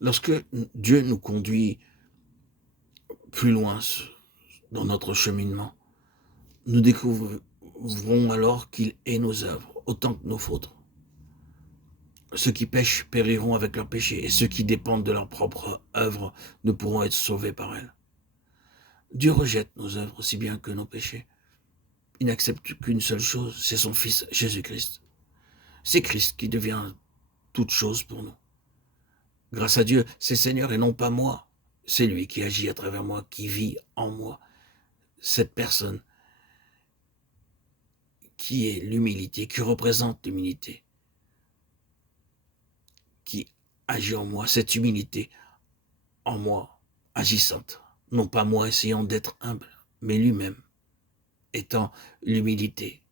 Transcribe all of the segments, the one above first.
Lorsque Dieu nous conduit plus loin dans notre cheminement, nous découvrons alors qu'il hait nos œuvres autant que nos fautes. Ceux qui pêchent périront avec leurs péchés, et ceux qui dépendent de leur propre œuvre ne pourront être sauvés par elles. Dieu rejette nos œuvres aussi bien que nos péchés. Il n'accepte qu'une seule chose, c'est son Fils Jésus-Christ. C'est Christ qui devient toute chose pour nous. Grâce à Dieu, c'est Seigneur et non pas moi. C'est lui qui agit à travers moi, qui vit en moi. Cette personne qui est l'humilité, qui représente l'humilité, qui agit en moi, cette humilité en moi, agissante. Non pas moi essayant d'être humble, mais lui-même étant l'humilité.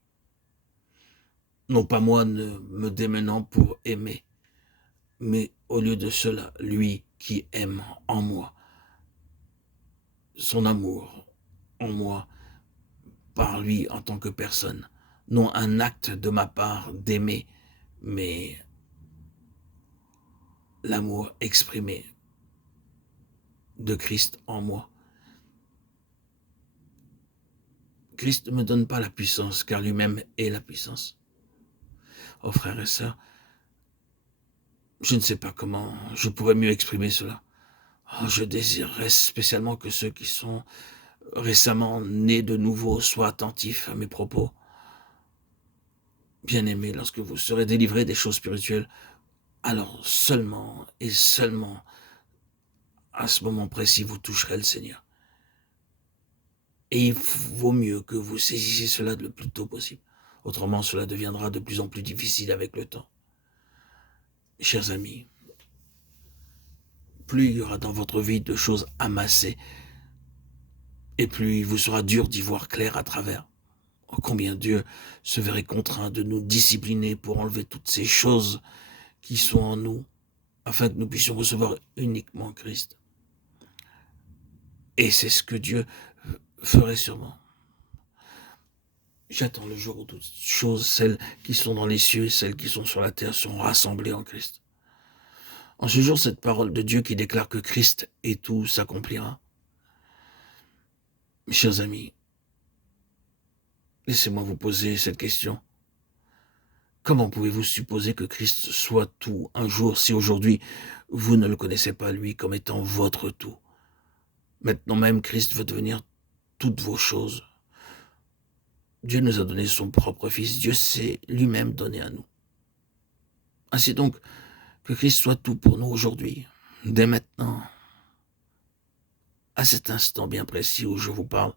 Non pas moi ne me démenant pour aimer, mais au lieu de cela, lui qui aime en moi, son amour en moi, par lui en tant que personne. Non un acte de ma part d'aimer, mais l'amour exprimé de Christ en moi. Christ ne me donne pas la puissance, car lui-même est la puissance. Oh frères et sœurs, je ne sais pas comment je pourrais mieux exprimer cela. Oh, je désirerais spécialement que ceux qui sont récemment nés de nouveau soient attentifs à mes propos. Bien-aimés, lorsque vous serez délivrés des choses spirituelles, alors seulement et seulement à ce moment précis, vous toucherez le Seigneur. Et il vaut mieux que vous saisissiez cela le plus tôt possible. Autrement, cela deviendra de plus en plus difficile avec le temps. Chers amis, plus il y aura dans votre vie de choses amassées, et plus il vous sera dur d'y voir clair à travers. Oh, combien Dieu se verrait contraint de nous discipliner pour enlever toutes ces choses qui sont en nous, afin que nous puissions recevoir uniquement Christ. Et c'est ce que Dieu ferait sûrement. J'attends le jour où toutes choses, celles qui sont dans les cieux et celles qui sont sur la terre, seront rassemblées en Christ. En ce jour, cette parole de Dieu qui déclare que Christ est tout s'accomplira. Mes chers amis, laissez-moi vous poser cette question. Comment pouvez-vous supposer que Christ soit tout un jour si aujourd'hui vous ne le connaissez pas lui comme étant votre tout? Maintenant même, Christ veut devenir toutes vos choses. Dieu nous a donné son propre Fils. Dieu s'est lui-même donné à nous. Ainsi donc, que Christ soit tout pour nous aujourd'hui, dès maintenant, à cet instant bien précis où je vous parle.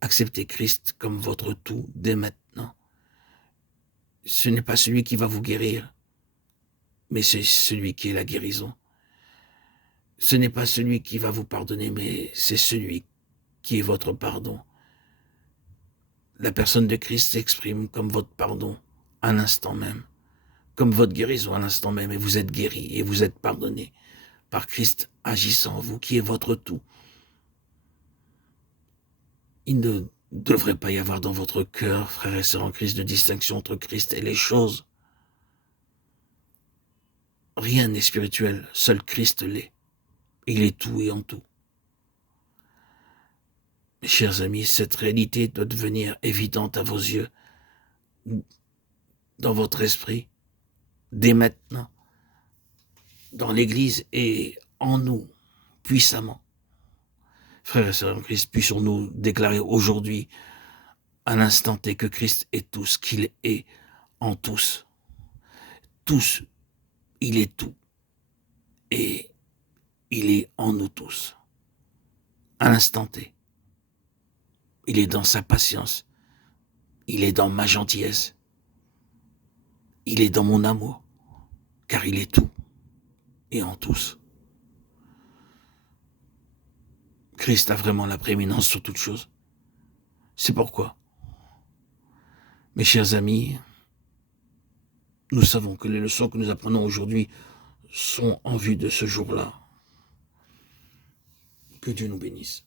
Acceptez Christ comme votre tout dès maintenant. Ce n'est pas celui qui va vous guérir, mais c'est celui qui est la guérison. Ce n'est pas celui qui va vous pardonner, mais c'est celui qui est votre pardon. La personne de Christ s'exprime comme votre pardon à l'instant même, comme votre guérison à l'instant même, et vous êtes guéri et vous êtes pardonné par Christ agissant en vous, qui est votre tout. Il ne devrait pas y avoir dans votre cœur, frères et sœurs en Christ, de distinction entre Christ et les choses. Rien n'est spirituel, seul Christ l'est. Il est tout et en tout. Mes chers amis, cette réalité doit devenir évidente à vos yeux, dans votre esprit, dès maintenant, dans l'Église et en nous, puissamment. Frères et sœurs en Christ, puissions-nous déclarer aujourd'hui, à l'instant T, que Christ est tout ce qu'il est en tous. Tous, il est tout. Et il est en nous tous. À l'instant T. Il est dans sa patience. Il est dans ma gentillesse. Il est dans mon amour. Car il est tout. Et en tous. Christ a vraiment la prééminence sur toute chose. C'est pourquoi, mes chers amis, nous savons que les leçons que nous apprenons aujourd'hui sont en vue de ce jour-là. Que Dieu nous bénisse.